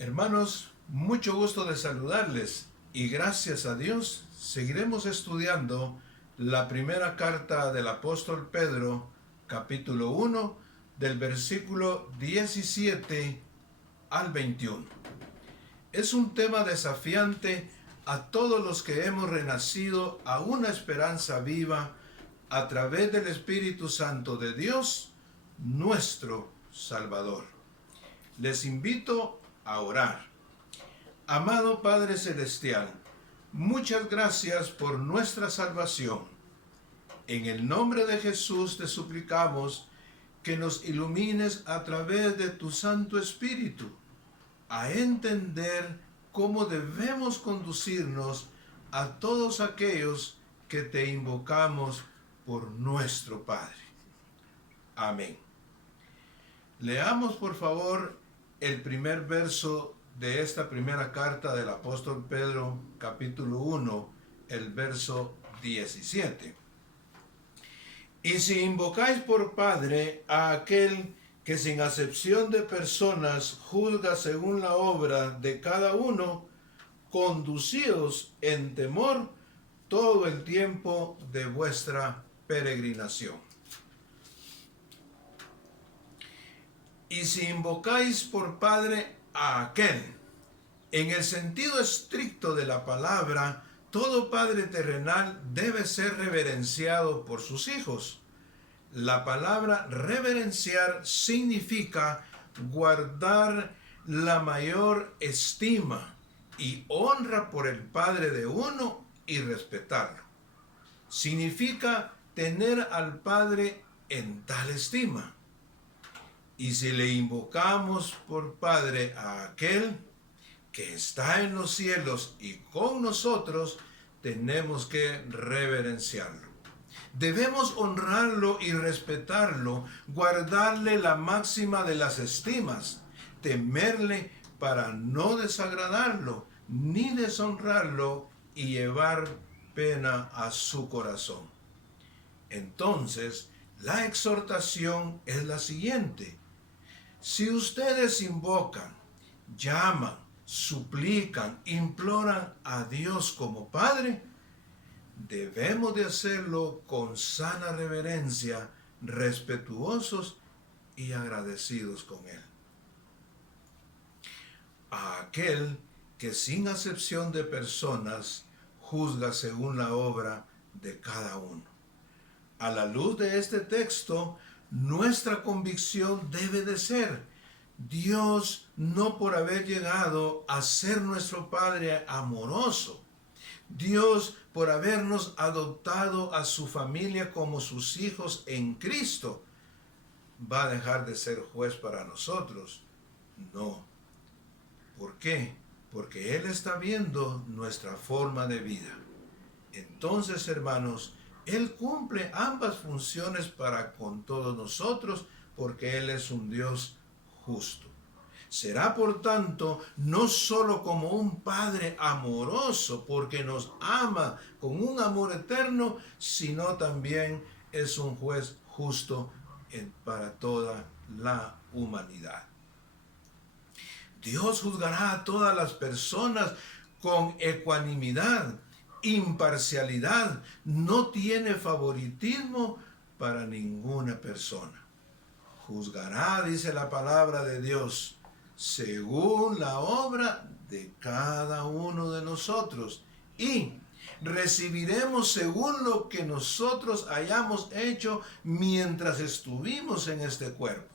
Hermanos, mucho gusto de saludarles y gracias a Dios seguiremos estudiando la primera carta del apóstol Pedro, capítulo 1, del versículo 17 al 21. Es un tema desafiante a todos los que hemos renacido a una esperanza viva a través del Espíritu Santo de Dios, nuestro Salvador. Les invito a orar. Amado Padre Celestial, muchas gracias por nuestra salvación. En el nombre de Jesús te suplicamos que nos ilumines a través de tu Santo Espíritu a entender cómo debemos conducirnos a todos aquellos que te invocamos por nuestro Padre. Amén. Leamos por favor el primer verso de esta primera carta del apóstol Pedro, capítulo 1, el verso 17. Y si invocáis por Padre a aquel que sin acepción de personas juzga según la obra de cada uno, conducíos en temor todo el tiempo de vuestra peregrinación. Y si invocáis por Padre a aquel, en el sentido estricto de la palabra, todo padre terrenal debe ser reverenciado por sus hijos. La palabra reverenciar significa guardar la mayor estima y honra por el Padre de uno y respetarlo. Significa tener al Padre en tal estima. Y si le invocamos por Padre a aquel que está en los cielos y con nosotros, tenemos que reverenciarlo. Debemos honrarlo y respetarlo, guardarle la máxima de las estimas, temerle para no desagradarlo, ni deshonrarlo y llevar pena a su corazón. Entonces, la exhortación es la siguiente. Si ustedes invocan, llaman, suplican, imploran a Dios como Padre, debemos de hacerlo con sana reverencia, respetuosos y agradecidos con Él. A aquel que sin acepción de personas juzga según la obra de cada uno. A la luz de este texto, nuestra convicción debe de ser: Dios, no por haber llegado a ser nuestro Padre amoroso, Dios por habernos adoptado a su familia como sus hijos en Cristo, va a dejar de ser juez para nosotros. No. ¿Por qué? Porque Él está viendo nuestra forma de vida. Entonces, hermanos, Él cumple ambas funciones para con todos nosotros, porque Él es un Dios justo. Será, por tanto, no solo como un Padre amoroso, porque nos ama con un amor eterno, sino también es un juez justo para toda la humanidad. Dios juzgará a todas las personas con ecuanimidad, imparcialidad, no tiene favoritismo para ninguna persona. Juzgará, dice la palabra de Dios, según la obra de cada uno de nosotros, y recibiremos según lo que nosotros hayamos hecho mientras estuvimos en este cuerpo.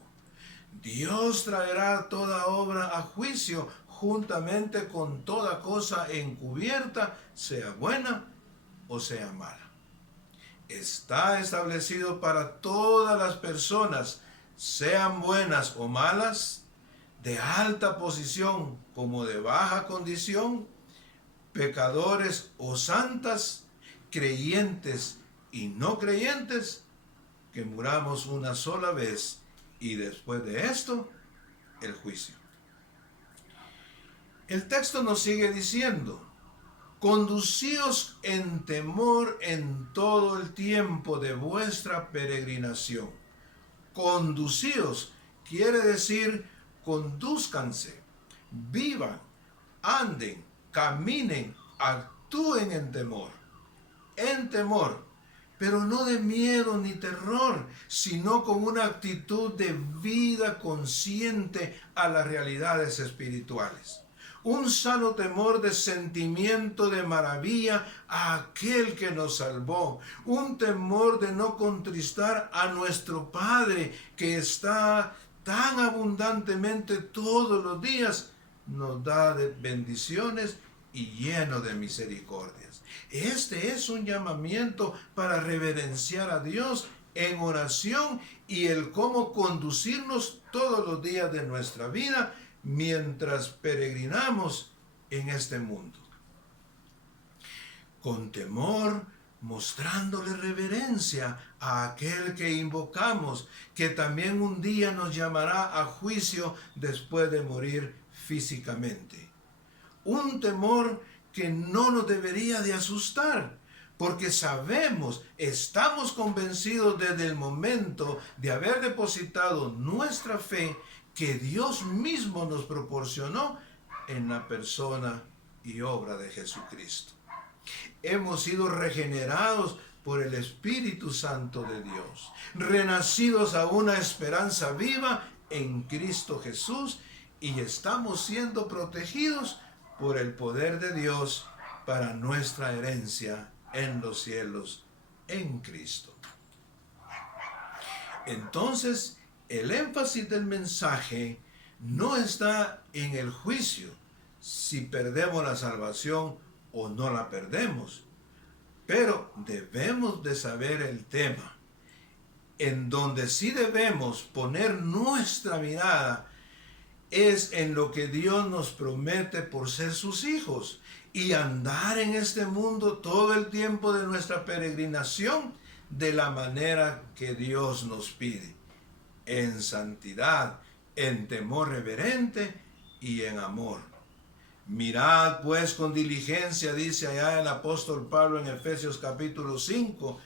Dios traerá toda obra a juicio juntamente con toda cosa encubierta, sea buena o sea mala. Está establecido para todas las personas, sean buenas o malas, de alta posición como de baja condición, pecadores o santas, creyentes y no creyentes, que muramos una sola vez y después de esto, el juicio. El texto nos sigue diciendo: conducíos en temor en todo el tiempo de vuestra peregrinación. Conducíos quiere decir condúzcanse, vivan, anden, caminen, actúen en temor, pero no de miedo ni terror, sino con una actitud de vida consciente a las realidades espirituales. Un sano temor de sentimiento de maravilla a aquel que nos salvó. Un temor de no contristar a nuestro Padre que está tan abundantemente todos los días, nos da de bendiciones y lleno de misericordias. Este es un llamamiento para reverenciar a Dios en oración y el cómo conducirnos todos los días de nuestra vida mientras peregrinamos en este mundo. Con temor, mostrándole reverencia a aquel que invocamos, que también un día nos llamará a juicio después de morir físicamente. Un temor que no nos debería de asustar, porque sabemos, estamos convencidos desde el momento de haber depositado nuestra fe que Dios mismo nos proporcionó en la persona y obra de Jesucristo. Hemos sido regenerados por el Espíritu Santo de Dios, renacidos a una esperanza viva en Cristo Jesús, y estamos siendo protegidos por el poder de Dios para nuestra herencia en los cielos en Cristo. Entonces, el énfasis del mensaje no está en el juicio, si perdemos la salvación o no la perdemos, pero debemos de saber el tema, en donde sí debemos poner nuestra mirada es en lo que Dios nos promete por ser sus hijos y andar en este mundo todo el tiempo de nuestra peregrinación de la manera que Dios nos pide, en santidad, en temor reverente y en amor. Mirad pues con diligencia, dice allá el apóstol Pablo en Efesios capítulo 5,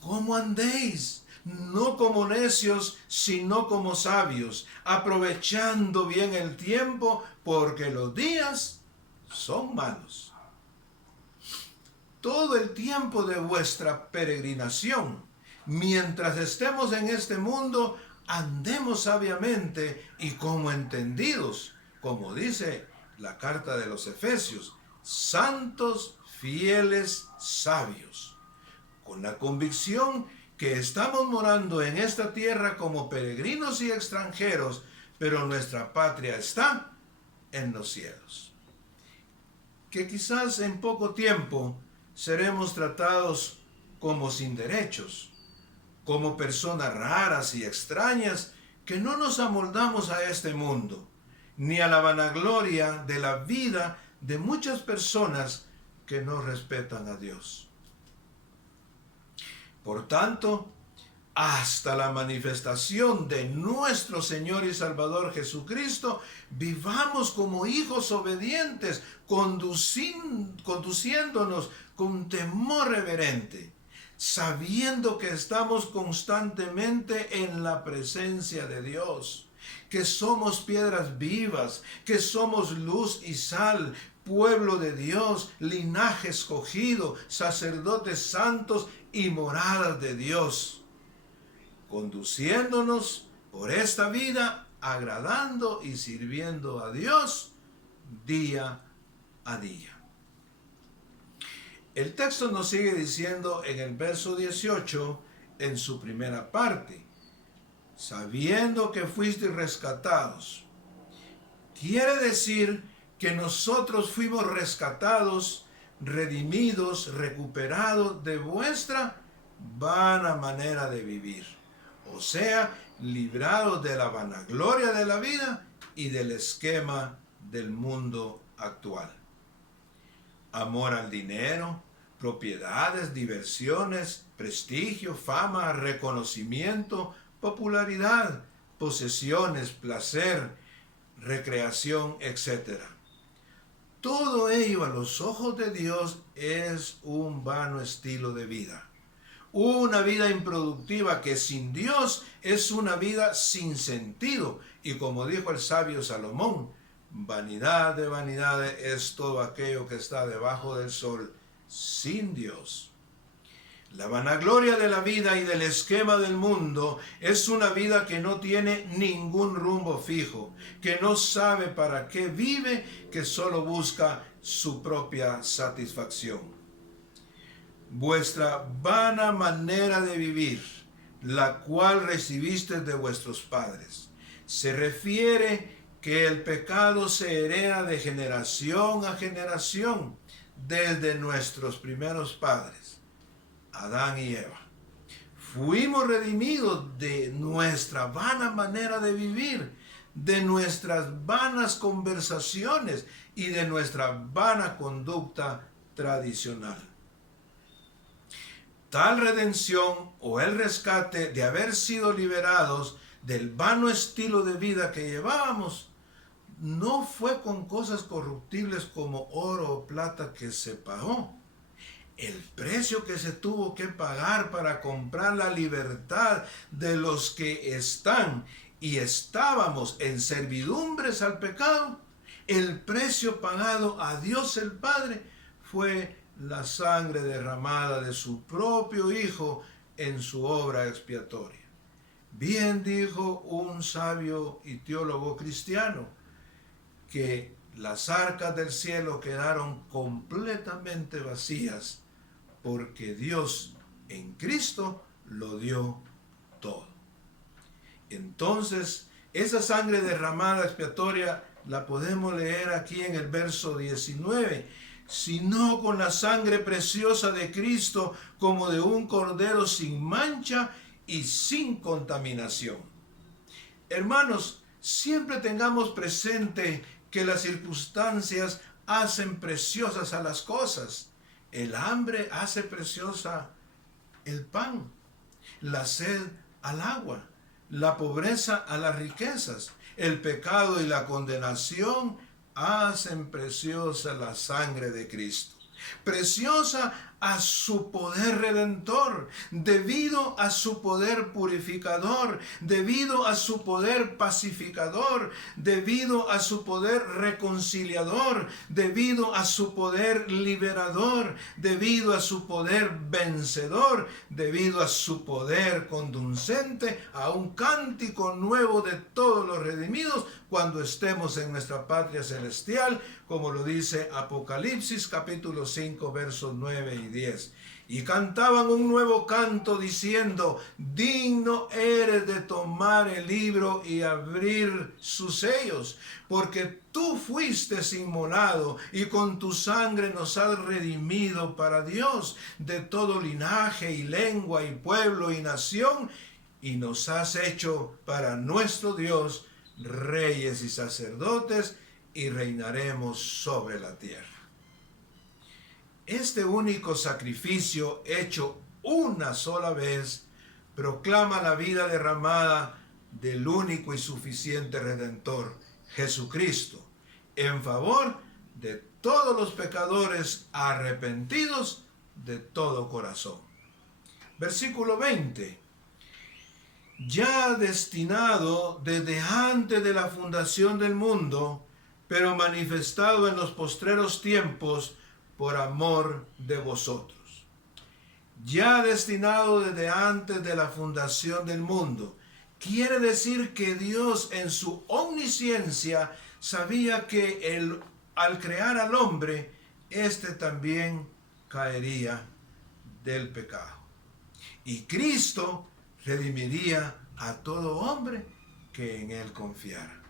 cómo andéis, no como necios, sino como sabios, aprovechando bien el tiempo, porque los días son malos. Todo el tiempo de vuestra peregrinación, mientras estemos en este mundo, andemos sabiamente y como entendidos, como dice la carta de los Efesios, santos, fieles, sabios, con la convicción que estamos morando en esta tierra como peregrinos y extranjeros, pero nuestra patria está en los cielos. Que quizás en poco tiempo seremos tratados como sin derechos, como personas raras y extrañas que no nos amoldamos a este mundo, ni a la vanagloria de la vida de muchas personas que no respetan a Dios. Por tanto, hasta la manifestación de nuestro Señor y Salvador Jesucristo, vivamos como hijos obedientes, conduciéndonos con temor reverente, sabiendo que estamos constantemente en la presencia de Dios, que somos piedras vivas, que somos luz y sal, pueblo de Dios, linaje escogido, sacerdotes santos y moradas de Dios, conduciéndonos por esta vida, agradando y sirviendo a Dios día a día. El texto nos sigue diciendo en el verso 18, en su primera parte, sabiendo que fuisteis rescatados. Quiere decir que nosotros fuimos rescatados, redimidos, recuperados de vuestra vana manera de vivir. O sea, librados de la vanagloria de la vida y del esquema del mundo actual. Amor al dinero, propiedades, diversiones, prestigio, fama, reconocimiento, popularidad, posesiones, placer, recreación, etc. Todo ello a los ojos de Dios es un vano estilo de vida. Una vida improductiva que sin Dios es una vida sin sentido. Y como dijo el sabio Salomón, vanidad de vanidades es todo aquello que está debajo del sol sin Dios. La vanagloria de la vida y del esquema del mundo es una vida que no tiene ningún rumbo fijo, que no sabe para qué vive, que solo busca su propia satisfacción. Vuestra vana manera de vivir, la cual recibiste de vuestros padres, se refiere que el pecado se hereda de generación a generación desde nuestros primeros padres, Adán y Eva. Fuimos redimidos de nuestra vana manera de vivir, de nuestras vanas conversaciones y de nuestra vana conducta tradicional. Tal redención o el rescate de haber sido liberados del vano estilo de vida que llevábamos no fue con cosas corruptibles como oro o plata que se pagó. El precio que se tuvo que pagar para comprar la libertad de los que están y estábamos en servidumbres al pecado, el precio pagado a Dios el Padre fue la sangre derramada de su propio Hijo en su obra expiatoria. Bien dijo un sabio y teólogo cristiano que las arcas del cielo quedaron completamente vacías porque Dios en Cristo lo dio todo. Entonces, esa sangre derramada expiatoria la podemos leer aquí en el verso 19. Sino con la sangre preciosa de Cristo como de un cordero sin mancha y sin contaminación. Hermanos, siempre tengamos presente que las circunstancias hacen preciosas a las cosas. El hambre hace preciosa el pan, la sed al agua, la pobreza a las riquezas, el pecado y la condenación hacen preciosa la sangre de Cristo. Preciosa a su poder redentor, debido a su poder purificador, debido a su poder pacificador, debido a su poder reconciliador, debido a su poder liberador, debido a su poder vencedor, debido a su poder conducente a un cántico nuevo de todos los redimidos cuando estemos en nuestra patria celestial, como lo dice Apocalipsis capítulo 5 versos 9 y 10. Y cantaban un nuevo canto diciendo: digno eres de tomar el libro y abrir sus sellos, porque tú fuiste inmolado y con tu sangre nos has redimido para Dios de todo linaje y lengua y pueblo y nación, y nos has hecho para nuestro Dios reyes y sacerdotes, y reinaremos sobre la tierra. Este único sacrificio hecho una sola vez proclama la vida derramada del único y suficiente Redentor, Jesucristo, en favor de todos los pecadores arrepentidos de todo corazón. Versículo 20. Ya destinado desde antes de la fundación del mundo, pero manifestado en los postreros tiempos por amor de vosotros. Ya destinado desde antes de la fundación del mundo. Quiere decir que Dios en su omnisciencia sabía que al crear al hombre, éste también caería del pecado. Y Cristo redimiría a todo hombre que en él confiara.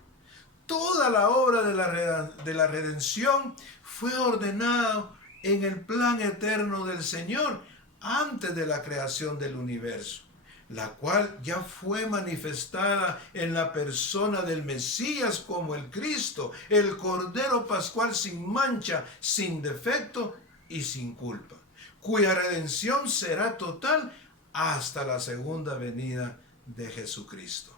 Toda la obra de la redención fue ordenada en el plan eterno del Señor antes de la creación del universo, la cual ya fue manifestada en la persona del Mesías como el Cristo, el Cordero Pascual sin mancha, sin defecto y sin culpa, cuya redención será total hasta la segunda venida de Jesucristo.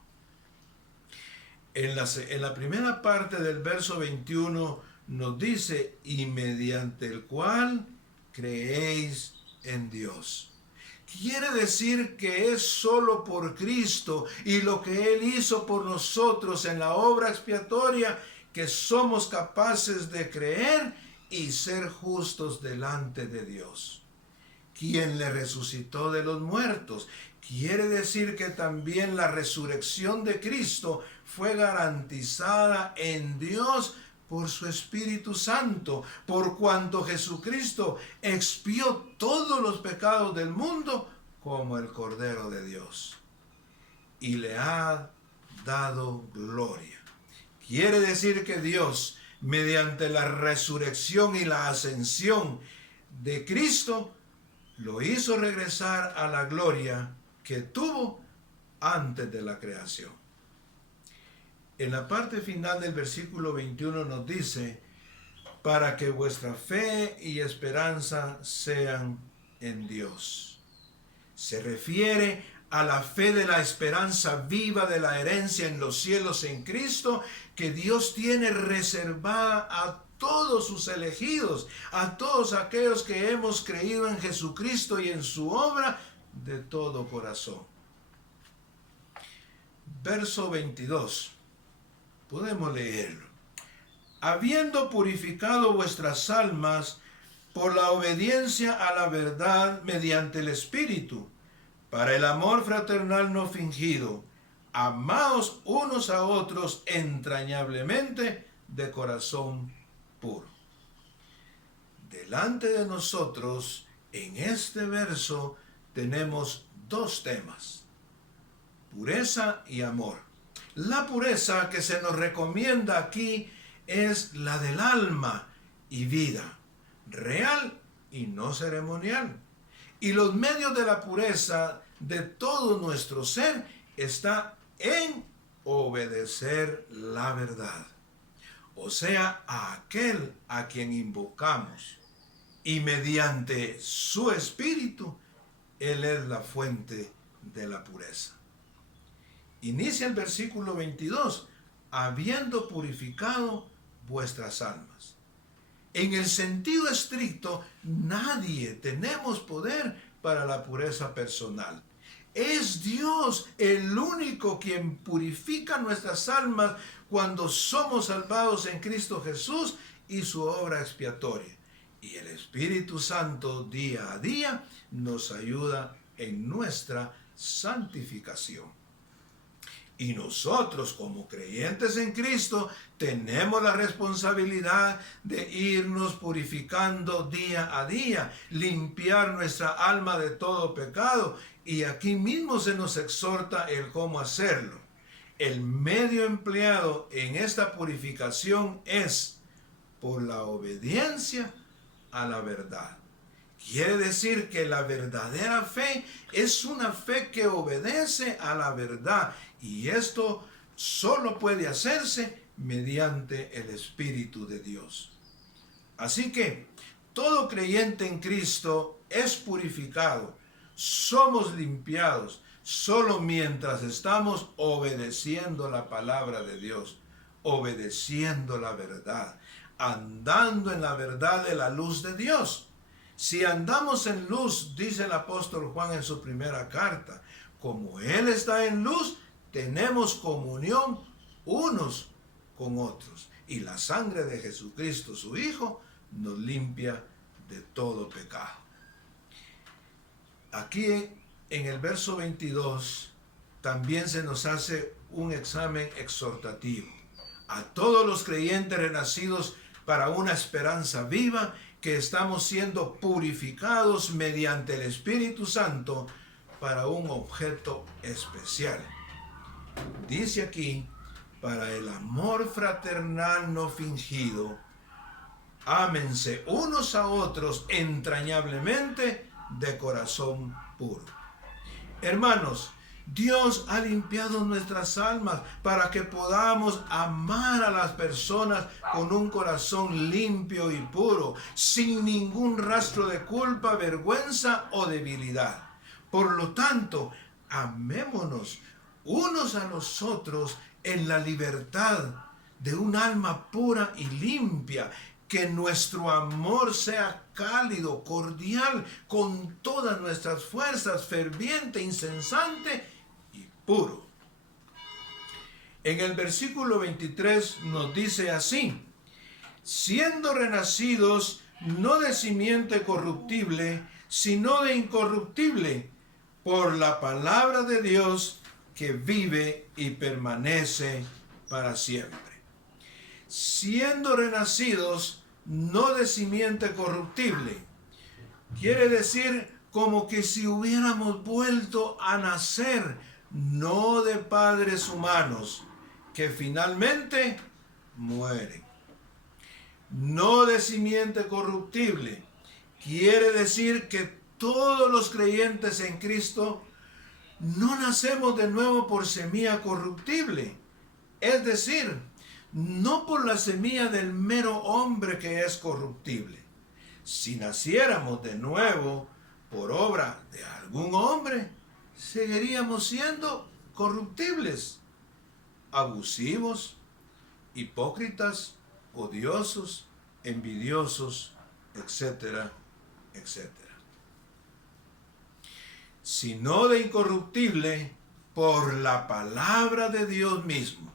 En la primera parte del verso 21 nos dice: y mediante el cual creéis en Dios. Quiere decir que es solo por Cristo y lo que Él hizo por nosotros en la obra expiatoria que somos capaces de creer y ser justos delante de Dios. Quien le resucitó de los muertos. Quiere decir que también la resurrección de Cristo fue garantizada en Dios por su Espíritu Santo, por cuanto Jesucristo expió todos los pecados del mundo como el Cordero de Dios. Y le ha dado gloria. Quiere decir que Dios, mediante la resurrección y la ascensión de Cristo, lo hizo regresar a la gloria que tuvo antes de la creación. En la parte final del versículo 21 nos dice, para que vuestra fe y esperanza sean en Dios. Se refiere a la fe de la esperanza viva de la herencia en los cielos en Cristo, que Dios tiene reservada a todos sus elegidos, a todos aquellos que hemos creído en Jesucristo y en su obra de todo corazón. Verso 22. Podemos leerlo. Habiendo purificado vuestras almas por la obediencia a la verdad mediante el Espíritu, para el amor fraternal no fingido, amaos unos a otros entrañablemente de corazón puro. Delante de nosotros, en este verso, tenemos dos temas: pureza y amor. La pureza que se nos recomienda aquí es la del alma y vida, real y no ceremonial. Y los medios de la pureza de todo nuestro ser está en obedecer la verdad, o sea, a aquel a quien invocamos, y mediante su Espíritu, Él es la fuente de la pureza. Inicia el versículo 22, habiendo purificado vuestras almas. En el sentido estricto, nadie tenemos poder para la pureza personal. Es Dios el único quien purifica nuestras almas cuando somos salvados en Cristo Jesús y su obra expiatoria. Y el Espíritu Santo día a día nos ayuda en nuestra santificación. Y nosotros, como creyentes en Cristo, tenemos la responsabilidad de irnos purificando día a día, limpiar nuestra alma de todo pecado. Y aquí mismo se nos exhorta el cómo hacerlo. El medio empleado en esta purificación es por la obediencia a la verdad. Quiere decir que la verdadera fe es una fe que obedece a la verdad. Y esto solo puede hacerse mediante el Espíritu de Dios. Así que todo creyente en Cristo es purificado. Somos limpiados solo mientras estamos obedeciendo la palabra de Dios, obedeciendo la verdad, andando en la verdad de la luz de Dios. Si andamos en luz, dice el apóstol Juan en su primera carta, como Él está en luz, tenemos comunión unos con otros. Y la sangre de Jesucristo, su Hijo, nos limpia de todo pecado. Aquí en el verso 22 también se nos hace un examen exhortativo a todos los creyentes renacidos para una esperanza viva, que estamos siendo purificados mediante el Espíritu Santo para un objeto especial. Dice aquí, para el amor fraternal no fingido, ámense unos a otros entrañablemente de corazón puro. Hermanos, Dios ha limpiado nuestras almas para que podamos amar a las personas con un corazón limpio y puro, sin ningún rastro de culpa, vergüenza o debilidad. Por lo tanto, amémonos unos a los otros en la libertad de un alma pura y limpia. Que nuestro amor sea cálido, cordial, con todas nuestras fuerzas, ferviente, incesante y puro. En el versículo 23 nos dice así: siendo renacidos no de simiente corruptible, sino de incorruptible, por la palabra de Dios que vive y permanece para siempre. Siendo renacidos no de simiente corruptible, quiere decir como que si hubiéramos vuelto a nacer, no de padres humanos, que finalmente mueren. No de simiente corruptible, quiere decir que todos los creyentes en Cristo no nacemos de nuevo por semilla corruptible, es decir, no por la semilla del mero hombre que es corruptible. Si naciéramos de nuevo por obra de algún hombre, seguiríamos siendo corruptibles, abusivos, hipócritas, odiosos, envidiosos, etcétera, etcétera. Sino de incorruptible por la palabra de Dios mismo.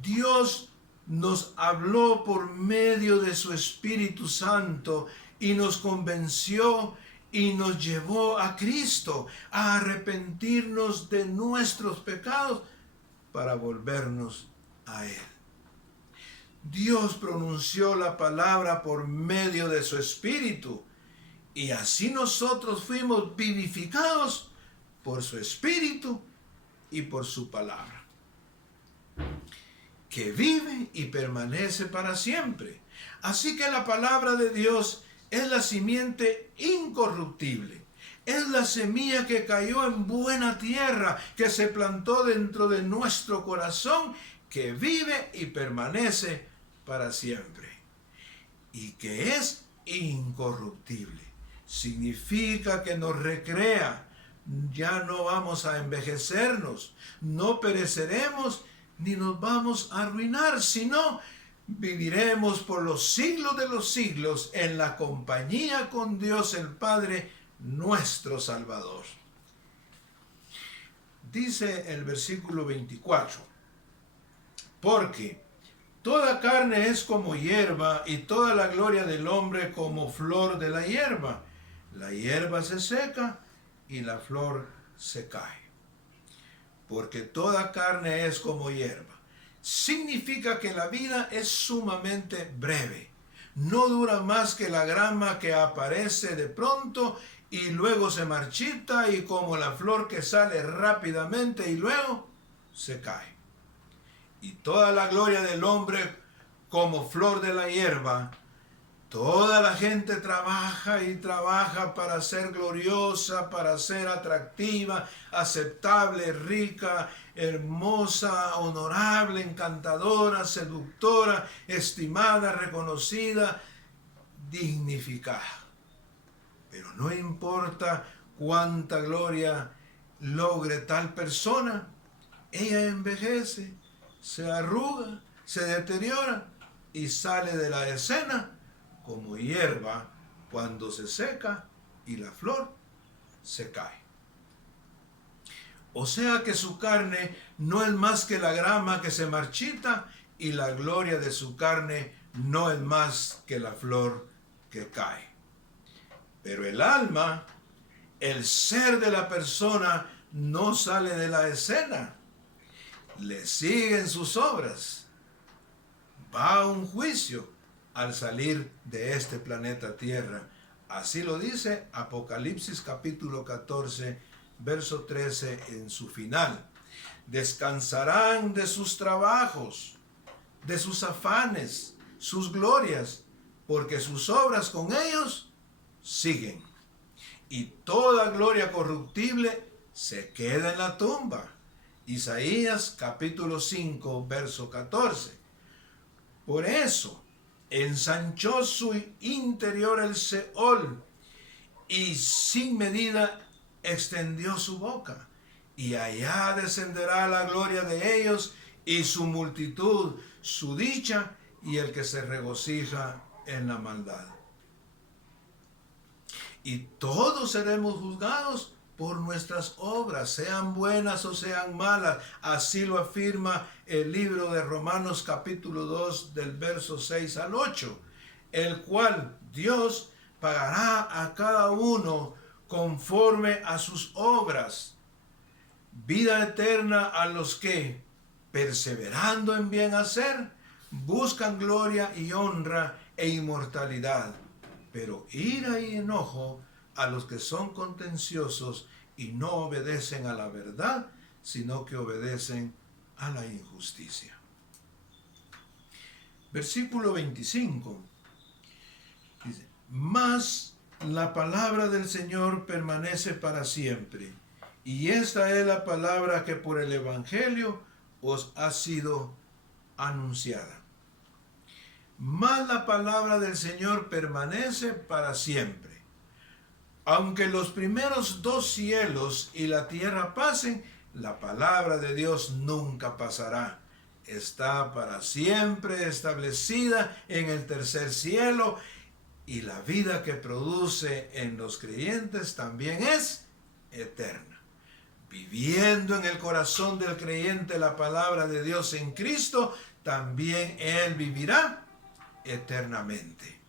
Dios nos habló por medio de su Espíritu Santo y nos convenció y nos llevó a Cristo a arrepentirnos de nuestros pecados para volvernos a Él. Dios pronunció la palabra por medio de su Espíritu y así nosotros fuimos vivificados por su Espíritu y por su palabra, que vive y permanece para siempre. Así que la palabra de Dios es la simiente incorruptible. Es la semilla que cayó en buena tierra, que se plantó dentro de nuestro corazón, que vive y permanece para siempre. Y que es incorruptible. Significa que nos recrea. Ya no vamos a envejecernos, no pereceremos, ni nos vamos a arruinar, sino viviremos por los siglos de los siglos en la compañía con Dios el Padre, nuestro Salvador. Dice el versículo 24, porque toda carne es como hierba y toda la gloria del hombre como flor de la hierba. La hierba se seca y la flor se cae. Porque toda carne es como hierba. Significa que la vida es sumamente breve. No dura más que la grama que aparece de pronto y luego se marchita, y como la flor que sale rápidamente y luego se cae. Y toda la gloria del hombre como flor de la hierba. Toda la gente trabaja y trabaja para ser gloriosa, para ser atractiva, aceptable, rica, hermosa, honorable, encantadora, seductora, estimada, reconocida, dignificada. Pero no importa cuánta gloria logre tal persona, ella envejece, se arruga, se deteriora y sale de la escena como hierba cuando se seca y la flor se cae. O sea que su carne no es más que la grama que se marchita, y la gloria de su carne no es más que la flor que cae. Pero el alma, el ser de la persona, no sale de la escena. Le siguen sus obras. Va a un juicio al salir de este planeta Tierra. Así lo dice Apocalipsis capítulo 14, verso 13 en su final. Descansarán de sus trabajos, de sus afanes, sus glorias, porque sus obras con ellos siguen. Y toda gloria corruptible se queda en la tumba. Isaías capítulo 5, verso 14. Por eso ensanchó su interior el Seol, y sin medida extendió su boca, y allá descenderá la gloria de ellos, y su multitud, su dicha, y el que se regocija en la maldad. Y todos seremos juzgados por nuestras obras, sean buenas o sean malas. Así lo afirma el libro de Romanos capítulo 2 del verso 6 al 8, el cual Dios pagará a cada uno conforme a sus obras. Vida eterna a los que, perseverando en bien hacer, buscan gloria y honra e inmortalidad, pero ira y enojo a los que son contenciosos y no obedecen a la verdad, sino que obedecen a la injusticia. Versículo 25 dice: mas la palabra del Señor permanece para siempre, y esta es la palabra que por el Evangelio os ha sido anunciada. Mas la palabra del Señor permanece para siempre. Aunque los primeros dos cielos y la tierra pasen, la palabra de Dios nunca pasará. Está para siempre establecida en el tercer cielo, y la vida que produce en los creyentes también es eterna. Viviendo en el corazón del creyente la palabra de Dios en Cristo, también él vivirá eternamente.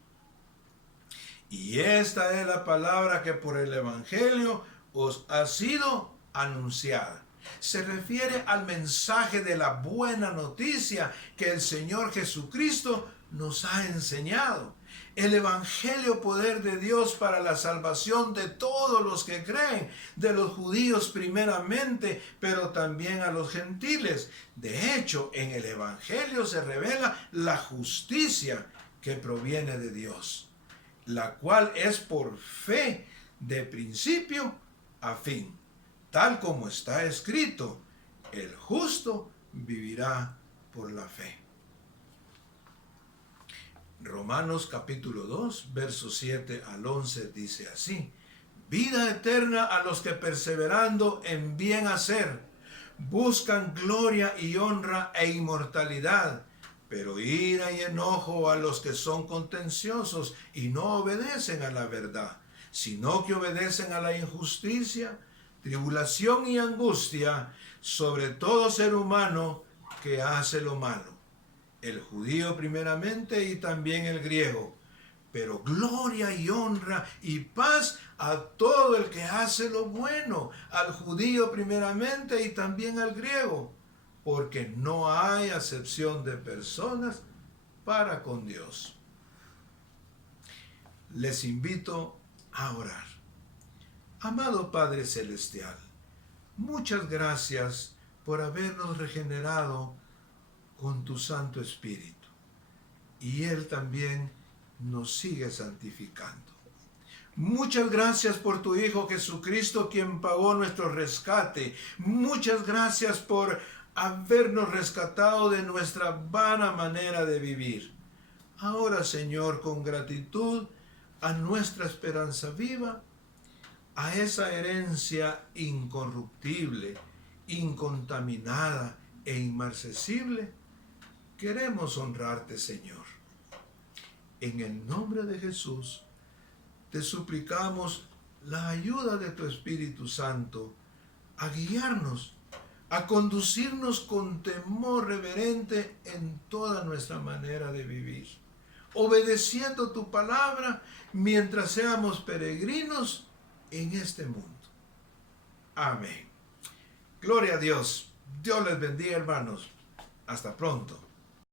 Y esta es la palabra que por el Evangelio os ha sido anunciada. Se refiere al mensaje de la buena noticia que el Señor Jesucristo nos ha enseñado. El Evangelio, poder de Dios para la salvación de todos los que creen, de los judíos primeramente, pero también a los gentiles. De hecho, en el Evangelio se revela la justicia que proviene de Dios, la cual es por fe de principio a fin, tal como está escrito: el justo vivirá por la fe. Romanos capítulo 2, versos 7 al 11 dice así: vida eterna a los que perseverando en bien hacer, buscan gloria y honra e inmortalidad, pero ira y enojo a los que son contenciosos y no obedecen a la verdad, sino que obedecen a la injusticia, tribulación y angustia sobre todo ser humano que hace lo malo, el judío primeramente y también el griego, pero gloria y honra y paz a todo el que hace lo bueno, al judío primeramente y también al griego, porque no hay acepción de personas para con Dios. Les invito a orar. Amado Padre Celestial, muchas gracias por habernos regenerado con tu Santo Espíritu, y Él también nos sigue santificando. Muchas gracias por tu Hijo Jesucristo, quien pagó nuestro rescate. Muchas gracias por habernos rescatado de nuestra vana manera de vivir. Ahora, Señor, con gratitud a nuestra esperanza viva, a esa herencia incorruptible, incontaminada e inmarcesible, queremos honrarte, Señor. En el nombre de Jesús, te suplicamos la ayuda de tu Espíritu Santo a guiarnos, a conducirnos con temor reverente en toda nuestra manera de vivir, obedeciendo tu palabra mientras seamos peregrinos en este mundo. Amén. Gloria a Dios. Dios les bendiga, hermanos. Hasta pronto.